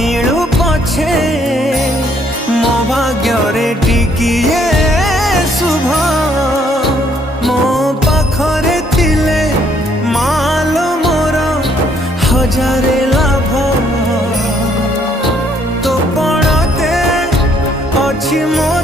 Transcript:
मिलू पछे मो भाग्य टिकिए शुभ मो पाखरे थिले मालो मोर हजारे लाभ तो पड़ते अच्छी मोर